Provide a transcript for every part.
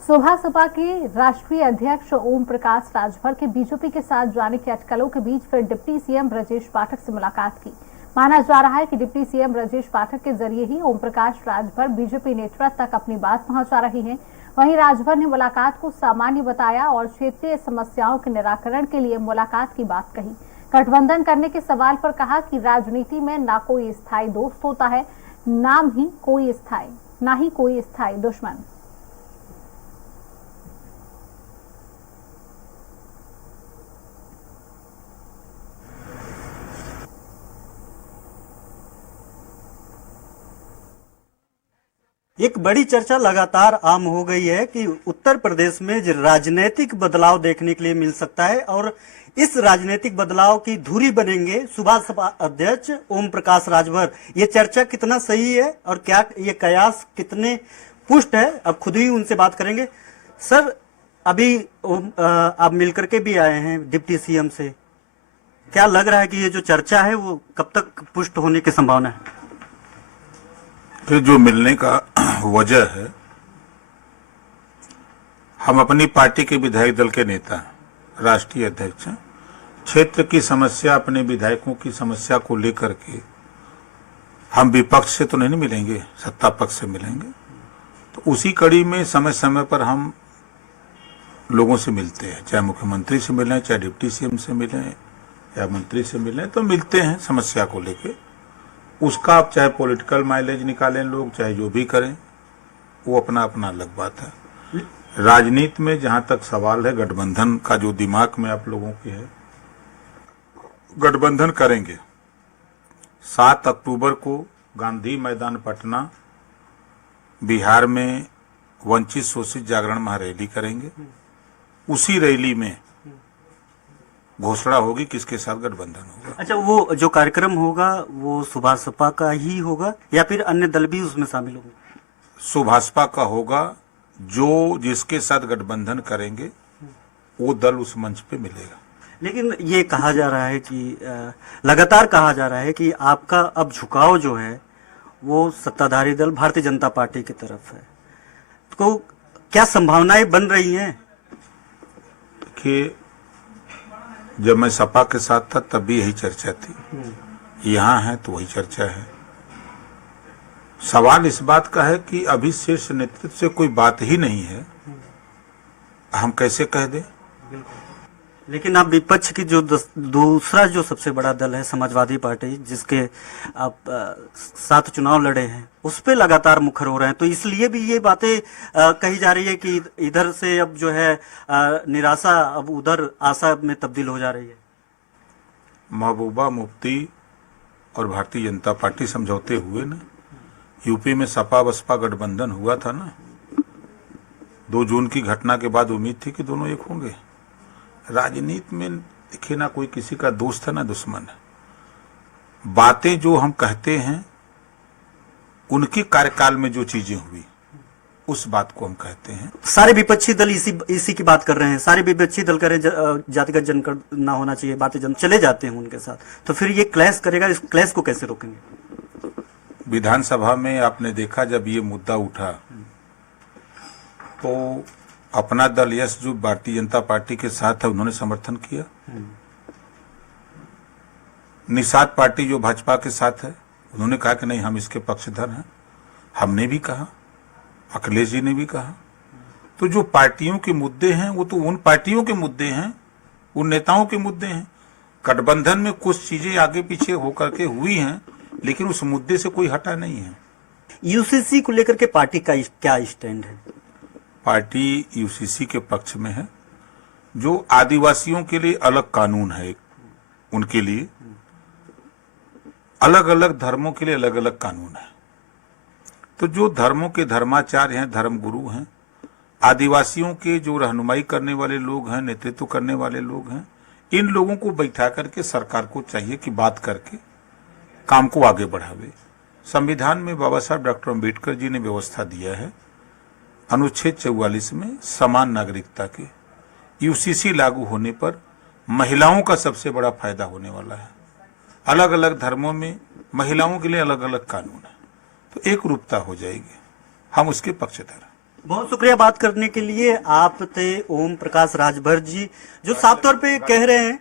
सुबह सपा के राष्ट्रीय अध्यक्ष ओम प्रकाश राजभर के बीजेपी के साथ जाने की अटकलों के बीच फिर डिप्टी सीएम ब्रजेश पाठक से मुलाकात की। माना जा रहा है कि डिप्टी सीएम ब्रजेश पाठक के जरिए ही ओम प्रकाश राजभर बीजेपी नेतृत्व तक अपनी बात पहुंचा रहे हैं। वहीं राजभर ने मुलाकात को सामान्य बताया और क्षेत्रीय समस्याओं के निराकरण के लिए मुलाकात की बात कही। गठबंधन करने के सवाल पर कहा कि राजनीति में ना कोई स्थायी दोस्त होता है, ना ही कोई स्थायी दुश्मन। एक बड़ी चर्चा लगातार आम हो गई है कि उत्तर प्रदेश में राजनीतिक बदलाव देखने के लिए मिल सकता है और इस राजनीतिक बदलाव की धुरी बनेंगे सुबह सपा अध्यक्ष ओम प्रकाश राजभर। ये चर्चा कितना सही है और क्या ये कयास कितने पुष्ट है, अब खुद ही उनसे बात करेंगे। सर, अभी आप मिलकर के भी आए हैं डिप्टी सीएम से, क्या लग रहा है कि ये जो चर्चा है वो कब तक पुष्ट होने की संभावना है? कि जो मिलने का वजह है, हम अपनी पार्टी के विधायक दल के नेता, राष्ट्रीय अध्यक्ष, क्षेत्र की समस्या, अपने विधायकों की समस्या को लेकर के हम विपक्ष से तो नहीं मिलेंगे, सत्ता पक्ष से मिलेंगे। तो उसी कड़ी में समय समय पर हम लोगों से मिलते हैं, चाहे मुख्यमंत्री से मिलें, चाहे डिप्टी सीएम से मिलें या मंत्री से मिलें, तो मिलते हैं समस्या को लेकर। उसका आप चाहे पॉलिटिकल माइलेज निकालें लोग, चाहे जो भी करें, वो अपना अपना अलग बात है। राजनीति में जहां तक सवाल है गठबंधन का, जो दिमाग में आप लोगों के है, गठबंधन करेंगे। 7 अक्टूबर को गांधी मैदान पटना, बिहार में वंचित शोषित जागरण महारैली करेंगे। उसी रैली में घोषणा होगी किसके साथ गठबंधन होगा। अच्छा, वो जो कार्यक्रम होगा वो सुभाषपा का ही होगा या फिर अन्य दल भी उसमें शामिल होंगे? सुभाषपा का होगा। जो जिसके साथ गठबंधन करेंगे वो दल उस मंच पे मिलेगा। लेकिन ये कहा जा रहा है कि लगातार कहा जा रहा है कि आपका अब झुकाव जो है वो सत्ताधारी दल भारतीय जनता पार्टी की तरफ है, तो क्या संभावनाएं बन रही हैं? देखिए, जब मैं सपा के साथ था तब भी यही चर्चा थी, यहाँ है तो वही चर्चा है। सवाल इस बात का है कि अभी शीर्ष नेतृत्व से कोई बात ही नहीं है, हम कैसे कह दें? लेकिन आप विपक्ष की जो दूसरा जो सबसे बड़ा दल है समाजवादी पार्टी, जिसके आप 7 चुनाव लड़े हैं, उस पे लगातार मुखर हो रहे हैं, तो इसलिए भी ये बातें कही जा रही है कि इधर से अब जो है निराशा अब उधर आशा में तब्दील हो जा रही है। महबूबा मुफ्ती और भारतीय जनता पार्टी समझौते हुए ना, यूपी में सपा बसपा गठबंधन हुआ था ना, 2 जून की घटना के बाद उम्मीद थी कि दोनों एक होंगे। राजनीति में देखिए, ना कोई किसी का दोस्त है ना दुश्मन है। बातें जो हम कहते हैं, उनके कार्यकाल में जो चीजें हुई उस बात को हम कहते हैं। सारे विपक्षी दल इसी की बात कर रहे हैं। सारे विपक्षी दल कह रहे हैं जातिगत जनगणना होना चाहिए, बातें चले जाते हैं उनके साथ, तो फिर ये क्लैश करेगा। इस क्लैश को कैसे रोकेंगे? विधानसभा में आपने देखा जब ये मुद्दा उठा तो अपना दल यस, जो भारतीय जनता पार्टी के साथ है, उन्होंने समर्थन किया। निषाद पार्टी जो भाजपा के साथ है, उन्होंने कहा कि नहीं, हम इसके पक्षधर हैं। हमने भी कहा, अखिलेश जी ने भी कहा। तो जो पार्टियों के मुद्दे हैं वो तो उन पार्टियों के मुद्दे हैं, उन नेताओं के मुद्दे हैं। गठबंधन में कुछ चीजें आगे पीछे होकर के हुई हैं, लेकिन उस मुद्दे से कोई हटा नहीं है। यूसीसी को लेकर के पार्टी का क्या स्टैंड है? पार्टी यूसीसी के पक्ष में है। जो आदिवासियों के लिए अलग कानून है, उनके लिए अलग अलग, धर्मों के लिए अलग अलग कानून है। तो जो धर्मों के धर्माचार्य हैं, धर्मगुरु हैं, आदिवासियों के जो रहनुमाई करने वाले लोग हैं, नेतृत्व करने वाले लोग हैं, इन लोगों को बैठा करके सरकार को चाहिए कि बात करके काम को आगे बढ़ावे। संविधान में बाबा साहब डॉक्टर अम्बेडकर जी ने व्यवस्था दिया है, अनुच्छेद 44 में समान नागरिकता के। यूसीसी लागू होने पर महिलाओं का सबसे बड़ा फायदा होने वाला है। अलग अलग धर्मों में महिलाओं के लिए अलग अलग कानून है, तो एक रूपता हो जाएगी। हम उसके पक्षधर हैं। बहुत शुक्रिया बात करने के लिए। आप थे ओम प्रकाश राजभर जी, जो साफ तौर पे कह रहे हैं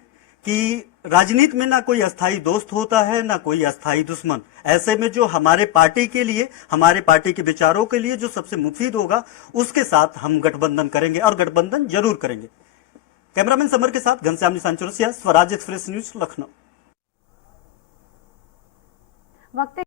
कि राजनीति में ना कोई अस्थाई दोस्त होता है ना कोई अस्थाई दुश्मन। ऐसे में जो हमारे पार्टी के लिए, हमारे पार्टी के विचारों के लिए जो सबसे मुफीद होगा उसके साथ हम गठबंधन करेंगे और गठबंधन जरूर करेंगे। कैमरामैन समर के साथ घनश्याम निशान चौरसिया, स्वराज एक्सप्रेस न्यूज, लखनऊ। वक्त